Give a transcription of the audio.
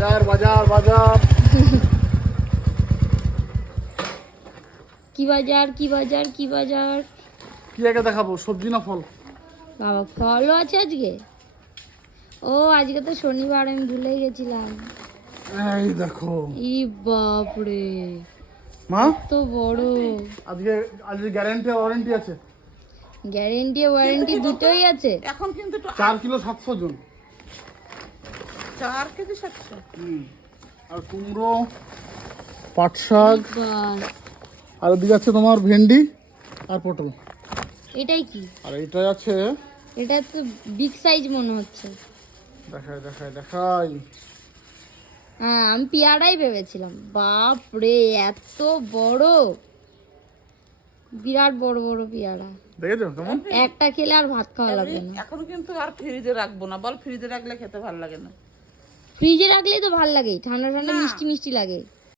বাজার বাজার বাজার। কি বাজার কি বাজার কি বাজার? কি আগে দেখাবো, সবজি না ফল? বাবা ফলও আছে আজকে? ও আজকে তো শনিবার, আমি ভুলেই গেছিলাম। এই দেখো ই বাপরে, মা, তো বড়। আজকে আজকে গ্যারান্টি আর ওয়ারেন্টি আছে। গ্যারেন্টি ওয়ারেন্টি দুটোই আছে। এখন কিন্তু 4 কিলো 700 জন। 4 কেজি 700। আর কুমড়ো, পাট শাক, বাস, আর ওদিকে আছে তোমার ভেন্ডি আর পটল। এটাই কি? আর এটা আছে, এটা তো বিগ সাইজ মনে হচ্ছে। দেখাই দেখাই দেখাই। হ্যাঁ আমি পেয়ারাই ভেবেছিলাম। বাপ রে, এত বড়, বিরাট বড় বড় পেয়ারা। দেখেছো কেমন? একটা খেলে আর ভাত খাওয়া লাগবে না। এখন কিন্তু আর ফ্রিজে রাখবো না, বল ফ্রিজে রাখলে খেতে ভালো লাগে না। ফ্রিজে রাখলেই তো ভাল লাগে, ঠান্ডা ঠান্ডা মিষ্টি মিষ্টি লাগে।